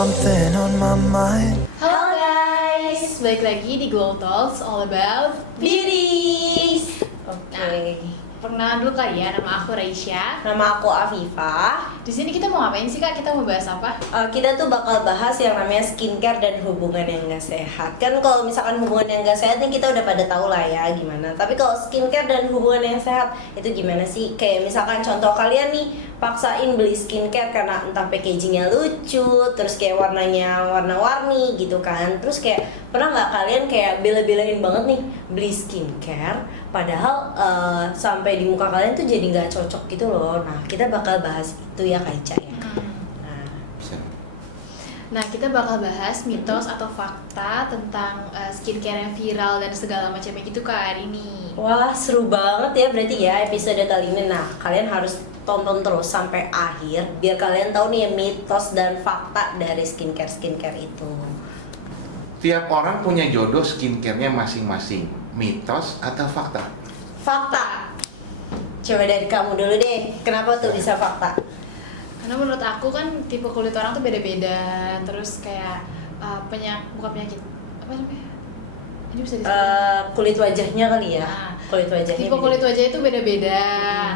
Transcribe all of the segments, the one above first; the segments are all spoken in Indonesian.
something on my mind. Halo guys, balik lagi di Glow Talks all about beauties. Oke. Perkenalan dulu kali ya, nama aku Raisya. Nama aku Afifah. Di sini kita mau ngapain sih Kak? Kita mau bahas apa? Kita tuh bakal bahas yang namanya skincare dan hubungan yang gak sehat. Kan kalau misalkan hubungan yang gak sehat nih kita udah pada tahu lah ya gimana. Tapi kalau skincare dan hubungan yang sehat itu gimana sih? Kayak misalkan contoh kalian nih paksain beli skincare karena entah packagingnya lucu, terus kayak warnanya warna-warni gitu kan. Terus kayak pernah nggak kalian kayak bela-belain banget nih beli skincare, padahal sampai di muka kalian tuh jadi nggak cocok gitu loh. Nah kita bakal bahas itu ya Kak Ica ya. Nah, kita bakal bahas mitos atau fakta tentang skincare yang viral dan segala macamnya gitu Kak hari ini. Wah seru banget ya berarti ya episode kali ini. Nah kalian harus tonton terus sampai akhir biar kalian tahu nih mitos dan fakta dari skincare itu. Tiap orang punya jodoh skincare-nya masing-masing. Mitos atau fakta? Fakta. Coba dari kamu dulu deh. Kenapa tuh bisa fakta? Karena menurut aku kan tipe kulit orang tuh beda-beda. Terus kayak bukan penyakit, apa namanya? Ini bisa disebut Kulit wajahnya kali ya. Nah, Kulit wajahnya. tipe kulit wajah itu beda-beda.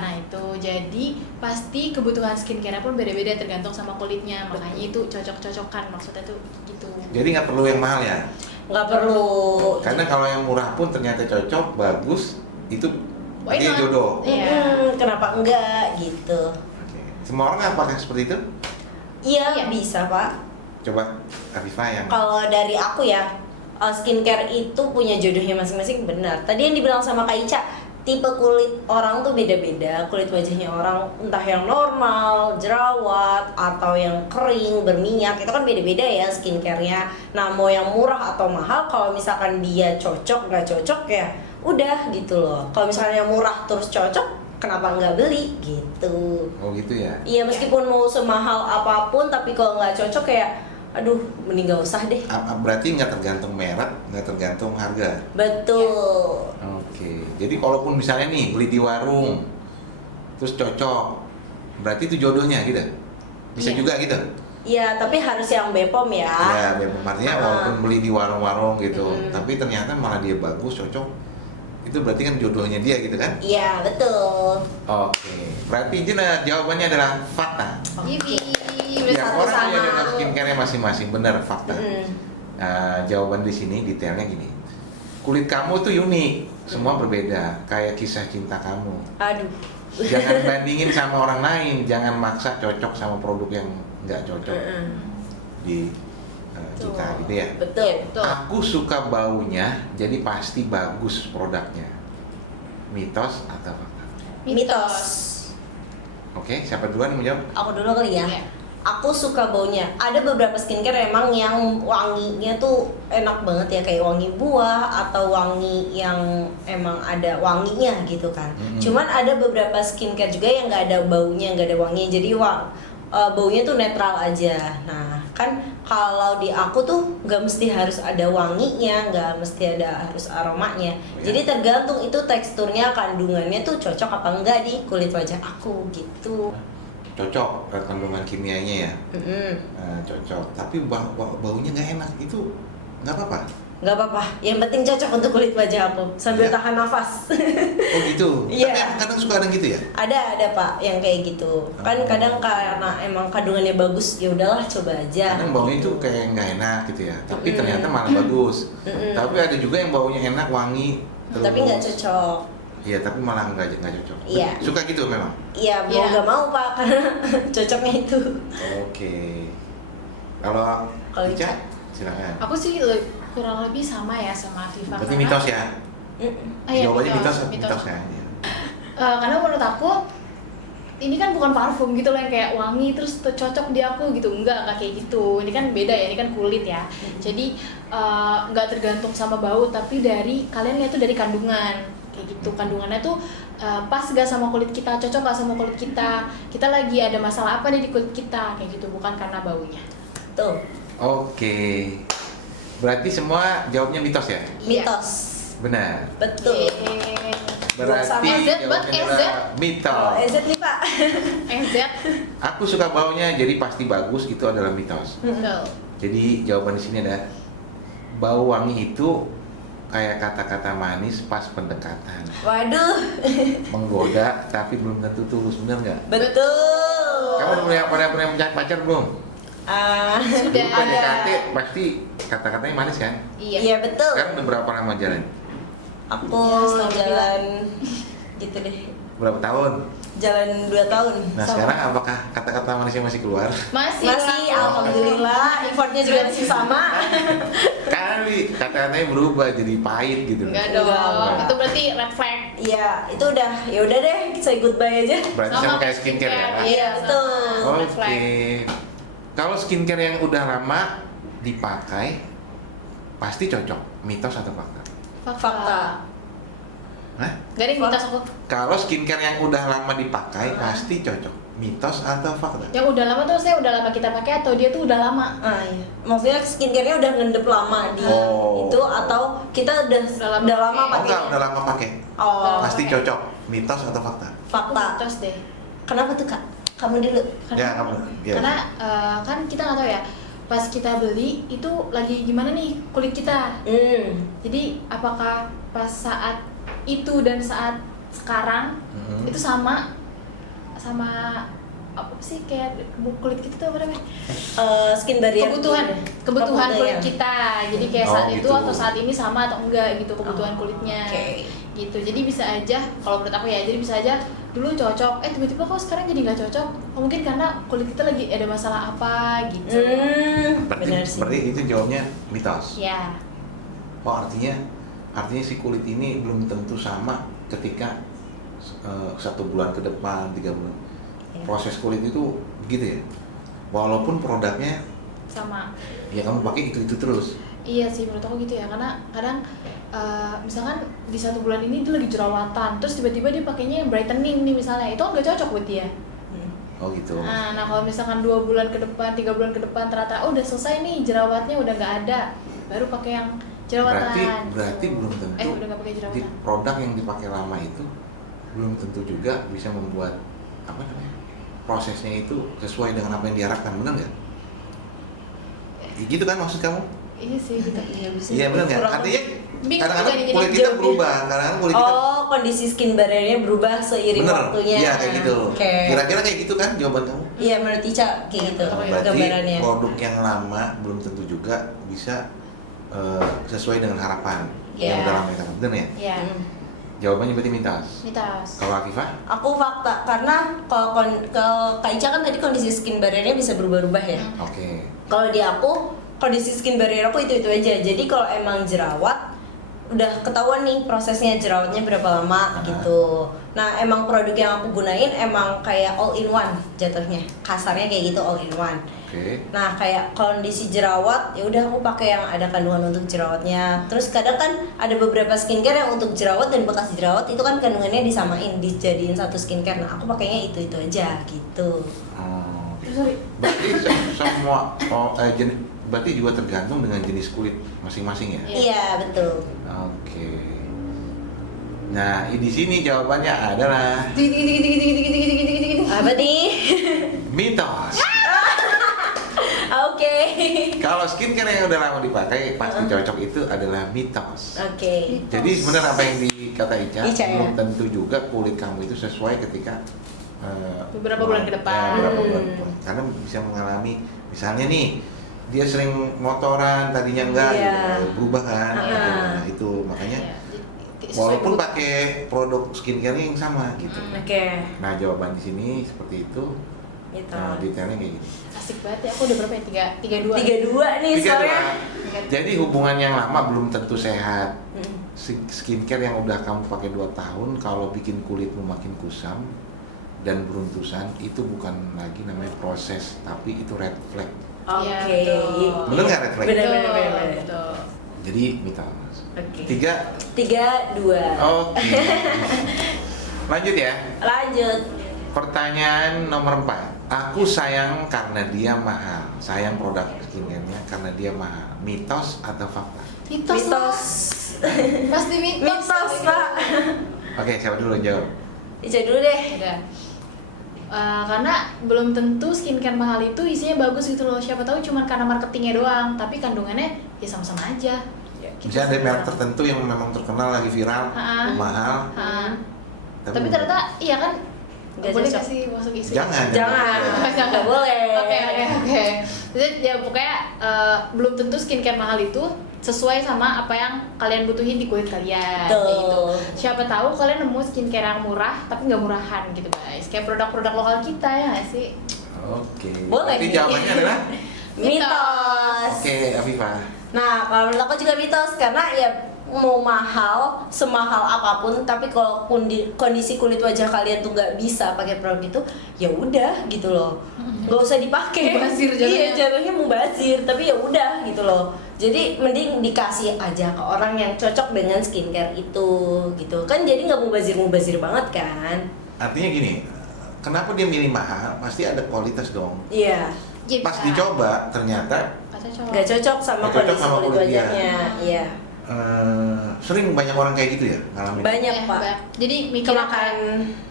Nah itu jadi pasti kebutuhan skincare pun beda-beda tergantung sama kulitnya. Makanya itu cocok-cocokan maksudnya tuh gitu. Jadi nggak perlu yang mahal ya? Nggak perlu. Karena kalau yang murah pun ternyata cocok, bagus, itu Why dia not? jodoh. Iya. Kenapa enggak gitu? Oke. Semua orang apakah seperti itu? Iya Iya. bisa Pak. Coba Afifah yang Kalau dari aku ya, skincare itu punya jodohnya masing-masing benar. Tadi yang dibilang sama Kak Ica, tipe kulit orang tuh beda-beda. Kulit wajahnya orang entah yang normal, jerawat, atau yang kering, berminyak, itu kan beda-beda ya skincare-nya. Nah mau yang murah atau mahal, kalau misalkan dia cocok nggak cocok ya udah gitu loh. Kalau misalnya yang murah terus cocok, kenapa nggak beli gitu? oh gitu ya. Iya meskipun mau semahal apapun, tapi kalau nggak cocok kayak aduh mending gak usah deh. Berarti nggak tergantung merek, nggak tergantung harga. Betul. Oke. Jadi kalaupun misalnya nih beli di warung, terus cocok, berarti itu jodohnya gitu. Bisa Iya. juga gitu. Iya, tapi harus yang Bepom ya. Ya, artinya walaupun beli di warung-warung gitu, Mm. tapi ternyata malah dia bagus, cocok, itu berarti kan jodohnya dia gitu kan? Iya, betul. Oke, berarti jawabannya adalah fakta. Yipi, Tiap satu orang punya sama. jodoh skincare-nya masing-masing, benar fakta. Mm. Jawaban di sini detailnya gini, kulit kamu tuh unik, semua berbeda, kayak kisah cinta kamu. Aduh. Jangan bandingin sama orang lain, jangan maksa cocok sama produk yang nggak cocok Mm-mm. di kita gitu ya. Betul. Iya, betul. Aku suka baunya, jadi pasti bagus produknya. Mitos atau fakta? Mitos. Oke, siapa duluan mau jawab? Aku dulu kali ya. Iya. Aku suka baunya. Ada beberapa skincare emang yang wanginya tuh enak banget ya, kayak wangi buah atau wangi yang emang ada wanginya gitu kan. Mm-mm. Cuman ada beberapa skincare juga yang nggak ada baunya, nggak ada wanginya. Jadi baunya tuh netral aja. Nah kan kalau di aku tuh nggak mesti harus ada wanginya, nggak mesti harus aromanya. Ya. Jadi tergantung itu teksturnya, kandungannya tuh cocok apa enggak di kulit wajah aku gitu. Cocok kandungan kimianya ya. Mm-mm. Cocok, tapi baunya nggak enak, itu nggak apa-apa. Nggak apa-apa, yang penting cocok untuk kulit wajah aku sambil Iya. tahan nafas. Oh gitu. Iya. Tapi kadang suka ada gitu ya. ada Pak yang kayak gitu. Kan Oh. kadang karena emang kandungannya bagus, ya udahlah coba aja. Kadang baunya gitu. itu kayak nggak enak gitu ya. Tapi Mm-mm. ternyata malah bagus. Mm-mm. Tapi ada juga yang baunya enak, wangi. Tapi nggak terus- cocok. Iya, tapi malah nggak cocok. Iya. Suka gitu memang. Iya, mau Iya. nggak mau Pak, karena cocoknya itu. Oke. Kalau Kalau Ica, Ica? silakan. Aku sih kurang lebih sama ya sama Afifah. Berarti karena- mitos ya? Mm-mm. Iya, Jawabannya mitos, mitos. mitos ya. Iya. Karena menurut aku ini kan bukan parfum gitu loh yang kayak wangi terus cocok di aku gitu, enggak kayak gitu. Ini kan beda ya, ini kan kulit ya. Jadi nggak tergantung sama bau, tapi dari kalian lihat tuh dari kandungan kayak gitu. Kandungannya tuh pas gak sama kulit kita, cocok gak sama kulit kita lagi ada masalah apa nih di kulit kita kayak gitu, bukan karena baunya. Tuh, Oke. Berarti semua jawabnya mitos ya? mitos. Benar. Betul. Yeay. Berarti Sama EZ, jawabannya Bang, adalah Oh, mitos. EZ nih Pak. EZ. Aku suka baunya, jadi pasti bagus. Itu adalah mitos. Betul. Jadi jawaban di sini adalah bau wangi itu kayak kata-kata manis pas pendekatan, Waduh. menggoda tapi belum tentu tulus, benar nggak? Betul. Kamu pernah mencari pacar belum? Sudah Dulu PDKT pasti kata-katanya manis kan? Iya. Iya betul. Sekarang udah berapa lama jalan? Aku Ya, setahun jalan gitu deh. Berapa tahun? Jalan 2 tahun. Nah Sama. sekarang apakah kata-kata manisnya masih keluar? Masih. Masih, lah. alhamdulillah, effortnya juga masih sama. Kali kata-katanya berubah jadi pahit gitu. Enggak dong. Enggak. Itu berarti red flag. Iya, itu udah, ya udah deh, say goodbye aja. Berarti sama kayak skincare ya? Iya, betul. sama. Red Oke. flag. Kalau skincare yang udah lama dipakai pasti cocok. Mitos atau fakta? Fakta. Hah? Gak ada yang mitos aku. Kalau skincare yang udah lama dipakai pasti cocok. Mitos atau fakta? Yang udah lama tuh saya udah lama kita pakai atau dia tuh udah lama? Iya. Maksudnya skincare-nya udah ngendep lama di Oh. itu atau kita udah lama lama pakai. Oh pakai. enggak, udah lama pakai. Oh, Pasti cocok. Mitos atau fakta? fakta. Mitos deh. Kenapa tuh Kak? Kamu dulu. Ya, kamu. Ya. Karena kan kita nggak tahu ya. Pas kita beli itu lagi gimana nih kulit kita. Jadi apakah pas saat itu dan saat sekarang Mhm. itu sama apa sih kayak kulit kita tuh apa namanya? Skin barrier. kebutuhan Kebutuhan. kulit kita. Jadi kayak saat Oh, itu gitu. atau saat ini sama atau enggak gitu kebutuhan kulitnya. Oke. Gitu. Jadi bisa aja kalau menurut aku ya, jadi bisa aja dulu cocok, tiba-tiba kok sekarang jadi nggak cocok. Mungkin karena kulit kita lagi ada masalah apa gitu. Benar sih. Berarti itu jawabnya mitos. Ya. Oh artinya si kulit ini belum tentu sama ketika 1 bulan ke depan, 3 bulan. Ya. Proses kulit itu begitu ya. Walaupun produknya Sama. ya kamu pakai itu terus. Iya sih menurut aku gitu ya, karena kadang misalkan di 1 bulan ini dia lagi jerawatan, terus tiba-tiba dia pakainya yang brightening nih misalnya, itu kan nggak cocok buat dia. Oh gitu. Nah kalau misalkan 2 bulan ke depan, 3 bulan ke depan ternyata udah selesai nih jerawatnya udah nggak ada, baru pakai yang jerawatan. Berarti belum tentu udah nggak pakai di jerawatan. produk yang dipakai lama itu belum tentu juga bisa membuat apa namanya prosesnya itu sesuai dengan apa yang diharapkan, benar nggak? Gitu kan maksud kamu? Iya sih gitu. Iya, bisa. Iya benar nggak? Kurang Artinya Bingung kadang-kadang juga nih jadi kulit kita jawabnya. berubah, kadang-kadang kulit kita Oh, kondisi skin barrier-nya berubah seiring bener, waktunya. iya kayak gitu. Oke. Kira-kira kayak gitu kan jawaban kamu? Iya, menurut Ica kayak gitu Berarti gambarannya. produk yang lama belum tentu juga bisa sesuai dengan harapan yang Iya. udah lama kita bener ya? Iya. Jawabannya berarti mitos. Mitos. Kalau Akifah? Aku fakta karena kalau Kak Ica kan tadi kondisi skin barrier-nya bisa berubah-ubah ya. Oke. Kalau di aku kondisi skin barrier aku itu aja. Jadi kalau emang jerawat udah ketahuan nih prosesnya jerawatnya berapa lama gitu. Nah emang produk yang aku gunain emang kayak all in one jatuhnya, kasarnya kayak gitu all in one. Oke. Nah kayak kondisi jerawat ya udah aku pakai yang ada kandungan untuk jerawatnya. Terus kadang kan ada beberapa skincare yang untuk jerawat dan bekas jerawat itu kan kandungannya disamain, dijadiin satu skincare. Nah aku pakainya itu aja gitu. Oh, Sorry. berarti semua berarti juga tergantung dengan jenis kulit masing-masing ya? Iya. Iya betul. Oke. Nah, di sini jawabannya adalah Apa nih? mitos. Oke. Kalau skincare yang udah lama dipakai pasti cocok itu adalah mitos. Oke. Jadi sebenarnya apa yang dikata Ica, Ica, ya? belum tentu juga kulit kamu itu sesuai ketika Beberapa bulan ke depan. beberapa bulan ke depan. Karena bisa mengalami, misalnya nih, dia sering motoran, tadinya enggak, Iya. gitu, berubah kan. Ah. Nah, itu makanya Iya. Sesuai walaupun kebutuhan. pakai produk skincare yang sama gitu. Oke. Nah, jawaban di sini seperti itu. Gitu. Nah, detailnya kayak gitu. Asik banget ya, aku udah berapa ya? 32. 32 nih Tiga soalnya. dua. Jadi hubungan yang lama belum tentu sehat. Mm. Skincare yang udah kamu pakai 2 tahun kalau bikin kulitmu makin kusam dan beruntusan itu bukan lagi namanya proses, tapi itu red flag. Iya, Oke. betul. Bener nggak red flag? Bener. Betul, betul. Jadi mitos. Oke. 3. 32. Oke. Lanjut ya. Lanjut. Pertanyaan nomor 4. Aku sayang karena dia mahal. Sayang produk skincare-nya karena dia mahal. Mitos atau fakta? Mitos lah. Pasti mitos. Mitos, Pak. Oke, siapa dulu yang jawab? Ica dulu deh. Udah. Karena belum tentu skincare mahal itu isinya bagus gitu loh. Siapa tahu cuma karena marketingnya doang, tapi kandungannya ya sama-sama aja. Ya, gitu Misalnya ada sih. merek tertentu yang memang terkenal lagi viral, mahal. Tapi ternyata iya kan Nggak boleh cocok. nggak sih masuk isu? Jangan. Jangan. Nggak boleh. Oke. Jadi ya pokoknya belum tentu skincare mahal itu sesuai sama apa yang kalian butuhin di kulit kalian. Betul. Kayak gitu. Siapa tahu kalian nemu skincare yang murah tapi nggak murahan gitu guys. Kayak produk-produk lokal kita ya nggak sih? Oke. Boleh Berarti nih. jawabannya adalah Mitos. oke, Afifah. Nah, kalau menurut aku juga mitos karena ya mau mahal, semahal apapun, tapi kalau kondisi kulit wajah kalian tuh nggak bisa pakai produk itu, ya udah gitu loh, nggak usah dipakai. Mubazir jatuhnya. Iya, jatuhnya mubazir, tapi ya udah gitu loh. Jadi mending dikasih aja ke orang yang cocok dengan skincare itu, gitu kan. Jadi nggak mubazir banget kan? Artinya gini, kenapa dia milih mahal? Pasti ada kualitas dong. Iya, Jadi Pas bisa. dicoba ternyata Nggak cocok. nggak cocok sama Nggak cocok kondisi sama kulit kulit dia. wajahnya. Iya, sering banyak orang kayak gitu ya ngalamin. banyak Ya, Pak. Jadi mikirnya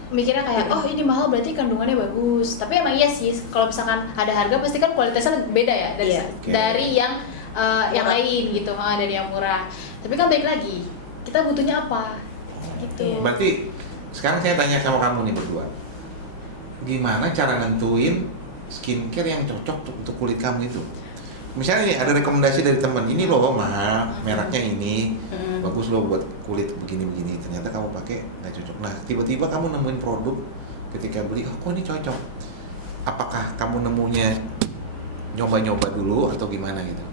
Kemakan. kayak oh ini mahal berarti kandungannya bagus, tapi emang iya sih kalau misalkan ada harga pasti kan kualitasnya beda ya dari Iya. Oke. dari yang Murah. lain gitu, dari yang murah. Tapi kan balik lagi kita butuhnya apa gitu. Berarti sekarang saya tanya sama kamu nih berdua, gimana cara nentuin skincare yang cocok untuk kulit kamu itu? Misalnya nih ada rekomendasi dari teman, ini loh mahal, mereknya ini bagus loh buat kulit begini-begini. Ternyata kamu pakai nggak cocok. Nah tiba-tiba kamu nemuin produk ketika beli, oh kok ini cocok? Apakah kamu nemunya nyoba-nyoba dulu atau gimana gitu?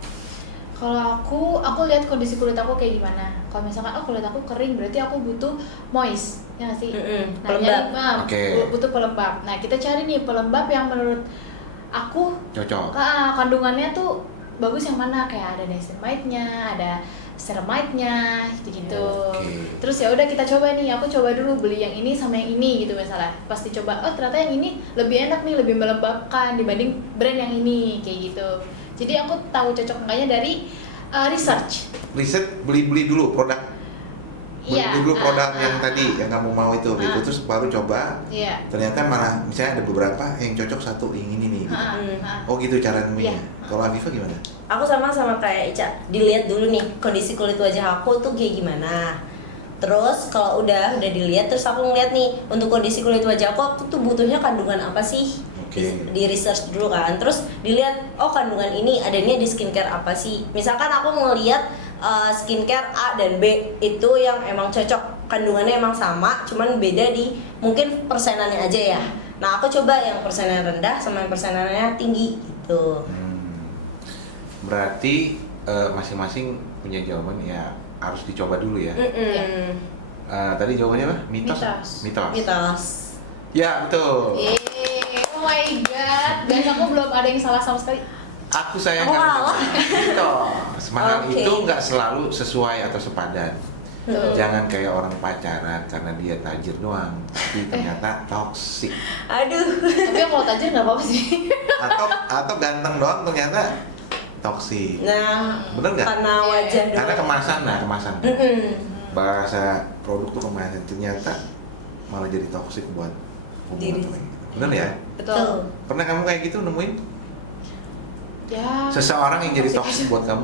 Kalau aku lihat kondisi kulit aku kayak gimana. Kalau misalkan kulit aku kering berarti aku butuh moist, ya nggak sih? Nah, Pelembab. Oke. butuh pelembab. Nah, kita cari nih pelembab yang menurut aku Cocok. kandungannya tuh bagus yang mana, kayak ada niacinamide-nya, ada ceramide-nya gitu-gitu. Oke. Terus ya udah kita coba nih, aku coba dulu beli yang ini sama yang ini gitu misalnya. Pasti coba, oh ternyata yang ini lebih enak nih, lebih melembabkan dibanding brand yang ini kayak gitu. Jadi aku tahu cocok enggaknya dari research. Riset, beli dulu produk. Beli Iya. dulu produk yang tadi yang kamu mau itu gitu, terus baru coba. Iya. Ternyata malah misalnya ada beberapa yang cocok satu yang ini nih. Gitu. Oh gitu cara nemuinnya. Iya. Kalau Afifah gimana? Aku sama kayak Ica, dilihat dulu nih kondisi kulit wajah aku tuh kayak gimana. Terus kalau udah dilihat, terus aku ngeliat nih untuk kondisi kulit wajah aku tuh butuhnya kandungan apa sih? Oke. Di research dulu kan. Terus dilihat, oh kandungan ini adanya di skincare apa sih? Misalkan aku ngeliat skincare A dan B itu yang emang cocok, kandungannya emang sama, cuman beda di mungkin persenannya aja ya. Nah aku coba yang persenan rendah sama yang persenannya tinggi gitu. Berarti masing-masing punya jawaban ya, harus dicoba dulu ya. Tadi jawabannya apa? Mitos. Mitos. Ya betul. Oh my god, guys aku belum ada yang salah sama sekali. Aku sayang Oh, karena alah. mitos. Mahal Oke. itu nggak selalu sesuai atau sepadan. Betul. Jangan kayak orang pacaran karena dia tajir doang, tapi ternyata toksik. Aduh. Tapi kalau tajir nggak apa-apa sih. Atau ganteng doang ternyata toksik. Nah, Bener nggak? karena wajah doang. Karena kemasan. Bahasa produk tuh kemasan, ternyata malah jadi toksik buat Diri. hubungan. Bener ya? Betul. Pernah kamu kayak gitu nemuin Ya. seseorang yang jadi toksik buat kamu?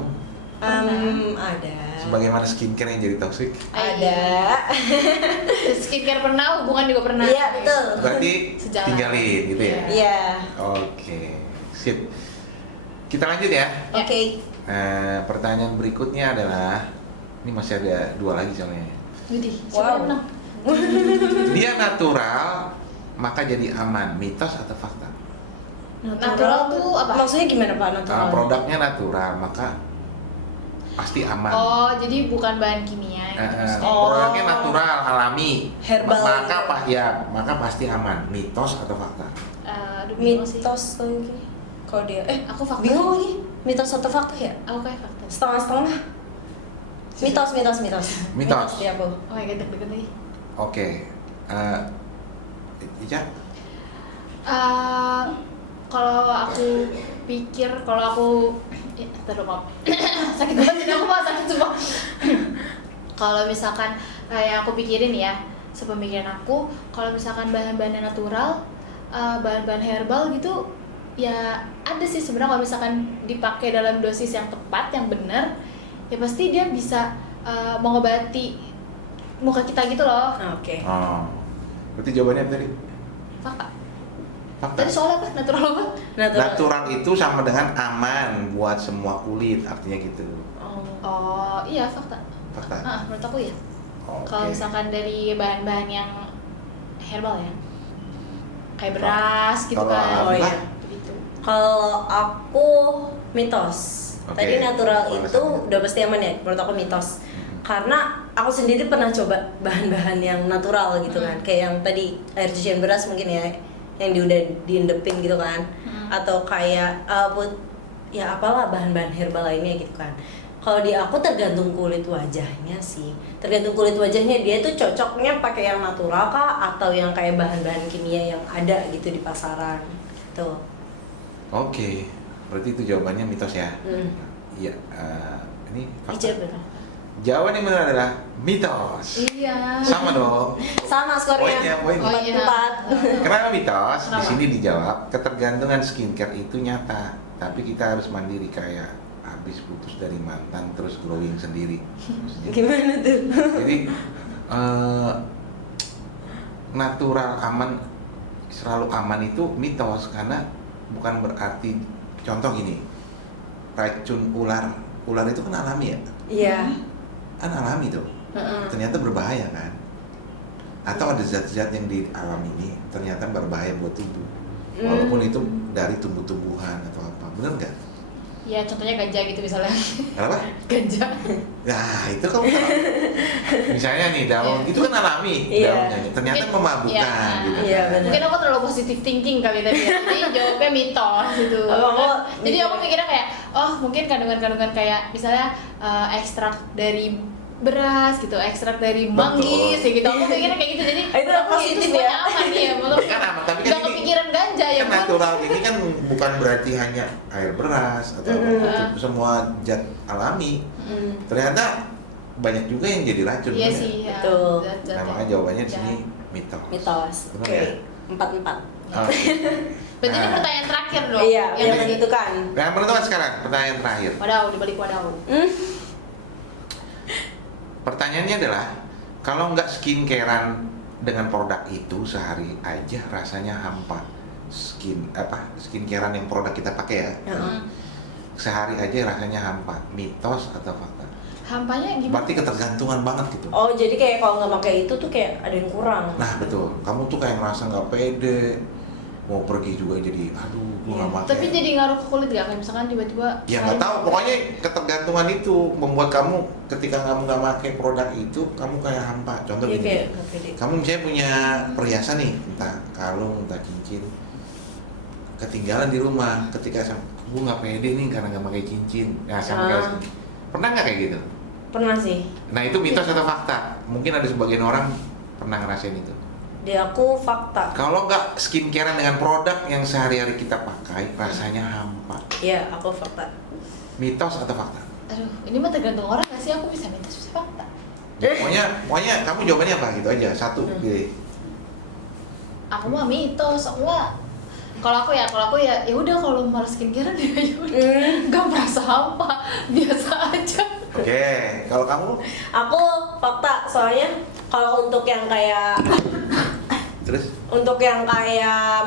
Ada. Sebagaimana skincare yang jadi toksik? Ada. Skincare pernah, hubungan juga pernah. Iya, betul. Berarti Sejalan. tinggalin gitu ya? Iya. Oke, sip. Kita lanjut ya. Oke. Pertanyaan berikutnya adalah, ini masih ada 2 lagi soalnya. Widih, Wow. siapa yang menang? Dia natural, maka jadi aman. Mitos atau fakta? Natural tuh apa? Maksudnya gimana Pak natural? Produknya natural, maka pasti aman. Oh, jadi bukan bahan kimia gitu. Produknya natural, alami. Herbal. Maka pasti aman. Mitos atau fakta? Aduh, bingung sih. Mitos lagi. Kalau dia Aku fakta. bingung lagi. Mitos atau fakta ya? Aku kayak fakta. Setengah-setengah. Mitos. Mitos. Ya, Bu. Oh my god, deg-degan lagi. Oke. Ica? Kalau aku pikir, kalau aku terus maaf sakit banget ini, aku malah sakit semua. Kalau misalkan kayak aku pikirin ya, sepemikiran aku, kalau misalkan bahan-bahan natural, bahan-bahan herbal gitu, ya ada sih sebenarnya kalau misalkan dipakai dalam dosis yang tepat, yang benar, ya pasti dia bisa mengobati muka kita gitu loh. Oke. Oh. Berarti jawabannya apa tadi? Fakta. Fakta. Tadi soal apa? Natural apa? Natural itu sama dengan aman buat semua kulit, artinya gitu. Oh iya, fakta. Fakta. Menurut aku ya. Oke. Kalau misalkan dari bahan-bahan yang herbal ya, kayak beras gitu Kalau kan. Oh iya. Gitu. Kalau aku mitos. Oke. Tadi natural Alasannya. itu udah pasti aman ya. Menurut aku mitos. Karena aku sendiri pernah coba bahan-bahan yang natural gitu kan. Kayak yang tadi air cucian beras mungkin ya, yang udah diendepin gitu kan. Atau kayak ya apalah bahan-bahan herbal lainnya gitu kan. Kalau di aku tergantung kulit wajahnya sih. Tergantung kulit wajahnya, dia tuh cocoknya pakai yang natural kah atau yang kayak bahan-bahan kimia yang ada gitu di pasaran. Tuh. Oke. Berarti itu jawabannya mitos ya. Iya. Ini fakta. Ijab betul. Jawaban yang benar adalah mitos. Iya. Sama dong. Sama skornya. Poinnya. Oh, iya. 4. Kenapa mitos? Di Kenapa? sini dijawab ketergantungan skincare itu nyata, tapi kita harus mandiri kayak habis putus dari mantan terus glowing sendiri. Maksudnya, Gimana tuh? jadi natural aman, selalu aman itu mitos karena bukan berarti, contoh gini, racun ular itu kan alami ya, Iya. kan alami tuh, ternyata berbahaya kan, atau ada zat-zat yang di alam ini ternyata berbahaya buat tubuh, walaupun itu dari tumbuh-tumbuhan atau apa, bener nggak? Ya contohnya ganja gitu misalnya. Kenapa? Ganja. Nah itu kamu tahu. Misalnya nih daun itu kan alami, Iya. daunnya ternyata Mungkin- memabukkan iya. gitu. Iya, kan. benar. Mungkin aku terlalu positive thinking kali tadi ya. Jadi jawabnya mitos gitu. Jadi aku mikirnya kayak, oh mungkin kandungan-kandungan kayak misalnya ekstrak dari beras gitu, ekstrak dari manggis ya gitu. Aku mikirnya kayak gitu. Jadi Itu menurut aku positif semuanya ya. aman nih ya. Menurut Kan aman, tapi kan nggak ini kepikiran ganja ya. kan natural ini kan bukan berarti hanya air beras atau apa, semua zat alami. Ternyata banyak juga yang jadi racun. Iya bener sih. ya? Ya. Betul. Zat-zat Nah yang makanya jawabannya di jahat. sini mitos. Mitos. Benar Oke. ya? 4-4. Oke. Berarti ini Nah. pertanyaan terakhir dong. Iya, yang yang masih- menentukan. Yang menentukan sekarang pertanyaan terakhir. Wadaw, dibalik wadaw. Pertanyaannya adalah kalau nggak skincarean dengan produk itu sehari aja rasanya hampa. Skincarean yang produk kita pakai ya. Sehari aja rasanya hampa. Mitos atau fakta? Hampanya gimana? Berarti ketergantungan banget gitu. Oh, jadi kayak kalau nggak pakai itu tuh kayak ada yang kurang. Nah betul, kamu tuh kayak ngerasa nggak pede, mau pergi juga jadi, aduh, gue nggak pakai. Tapi jadi ngaruh ke kulit gak? Kayak misalkan tiba-tiba Ya nggak tahu, pokoknya ketergantungan itu membuat kamu ketika kamu nggak pakai produk itu, kamu kayak hampa. Contoh Iya, gini, kayak nggak pede. kamu misalnya punya perhiasan nih, entah kalung, entah cincin, ketinggalan di rumah, ketika gue nggak pede nih karena nggak pakai cincin, ya sama kayak pernah nggak kayak gitu? Pernah sih. Nah itu mitos atau fakta? Mungkin ada sebagian orang pernah ngerasain itu. Di aku fakta. Kalau nggak skincarean dengan produk yang sehari-hari kita pakai, rasanya hampa. Iya, aku fakta. Mitos atau fakta? aduh, ini mah tergantung orang gak sih? Aku bisa minta bisa fakta. Pokoknya kamu jawabannya apa gitu aja, satu pilih. Aku mah mitos, aku mah kalau aku ya udah kalau malas skincare ya udah. Gak merasa hampa, biasa aja. Oke, kalau kamu Aku fakta, soalnya kalau untuk yang kayak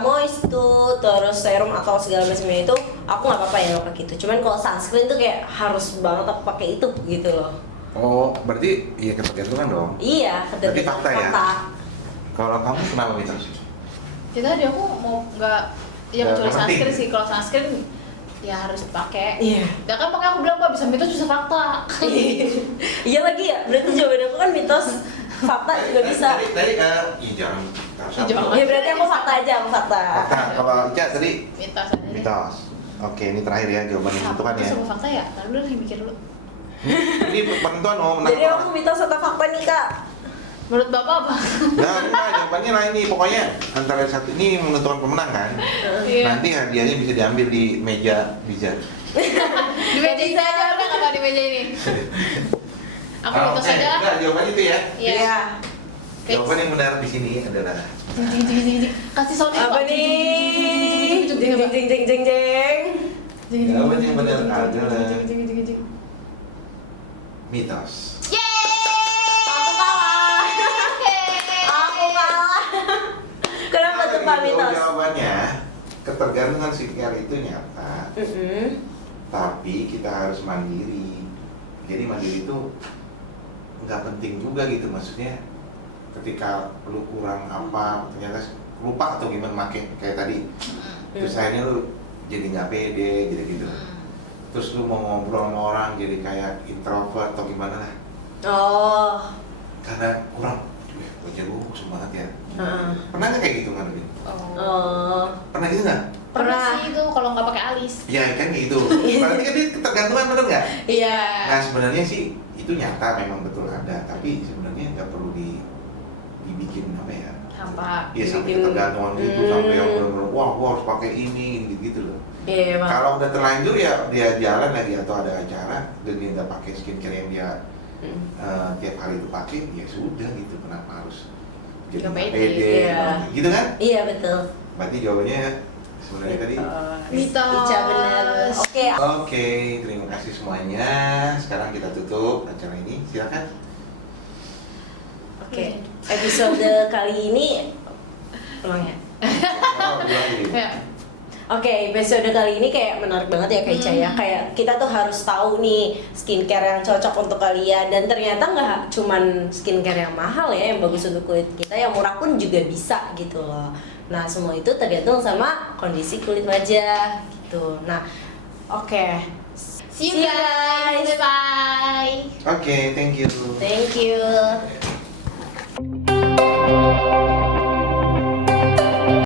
moist tuh, terus serum atau segala macamnya itu, aku nggak apa-apa ya nggak pakai itu. Cuman kalau sunscreen tuh kayak harus banget aku pakai itu gitu loh. Oh, berarti iya ketergantungan dong. Iya, Berarti fakta ya? fakta. Kalau kamu kenapa mitos? Ya tadi aku mau nggak ya Nggak kecuali penting. sunscreen sih. Kalau sunscreen ya harus dipakai. Iya. Ya kan makanya aku bilang kok bisa mitos bisa fakta. Iya lagi ya, berarti jawaban aku kan mitos, fakta juga bisa. Tadi jangan. Jangan. Ya berarti aku fakta aja, aku fakta. Fakta. Kalau Ica tadi Mitos aja. deh. mitos. Oke, ini terakhir ya jawaban yang menentukan ya. Mitos sama fakta ya? Taruh dulu mikir dulu. Ini penentuan mau menang Jadi apa? aku mitos atau fakta nih kak? Menurut Bapak apa? Nah, enggak, jawabannya lah ini. Pokoknya antara satu ini menentukan pemenang kan. Iya. Nanti hadiahnya bisa diambil di meja bisa. Di meja ini aja udah nggak Pak, di meja ini? Aku mitos aja lah. Enggak, jawabannya itu ya. Iya. Iya. Jawaban yang benar di sini adalah Kasih sound Apa Pak. nih? Jeng jeng jeng jeng jeng jeng. jawaban yang benar adalah mitos. Yeay! Aku kalah. Aku kalah. Kenapa tuh Pak Kalau Mitos? jawabannya ketergantungan skincare itu nyata, tapi kita harus mandiri. Jadi mandiri itu nggak penting juga gitu, maksudnya ketika lu kurang apa ternyata lupa atau gimana make kayak tadi, terus akhirnya lu jadi nggak pede gitu. Terus lu mau ngobrol sama orang jadi kayak introvert atau gimana lah, Oh. karena kurang wajah lu bagus banget ya. Heeh. Pernah nggak kayak gitu ngadepin? Oh. Pernah gitu nggak? Pernah Pernah. sih itu kalau nggak pakai alis. Ya kan gitu. Berarti kan dia ketergantungan, bener nggak? Iya. Nah sebenarnya sih itu nyata memang betul ada, tapi sebenarnya nggak perlu dibikin apa ya? Hampa. Ya sampai Dibikin- ketergantungan gitu, sampai yang benar-benar wah gua harus pakai ini gitu loh. Iya, Bang. Kalau udah terlanjur ya dia jalan lagi atau ada acara dan dia nggak pakai skincare yang dia tiap hari itu pakai, ya sudah gitu, kenapa harus jadi Nggak nggak pede, pede, iya. gitu kan? Iya, betul. Berarti jawabannya sebenarnya tadi. Mitos. Ica benar. Oke. Oke, terima kasih semuanya. Sekarang kita tutup acara ini. Silakan. Oke. Episode kali ini ulang ya. Oh, bilang dulu. Ya. Oke, episode kali ini kayak menarik banget ya Kak Ica ya. Kayak kita tuh harus tahu nih skincare yang cocok untuk kalian. Dan ternyata nggak cuman skincare yang mahal ya, yang bagus untuk kulit kita, yang murah pun juga bisa gitu loh. Nah, semua itu tergantung sama kondisi kulit wajah gitu. Nah, oke. See you guys. Bye. Oke, thank you. Thank you.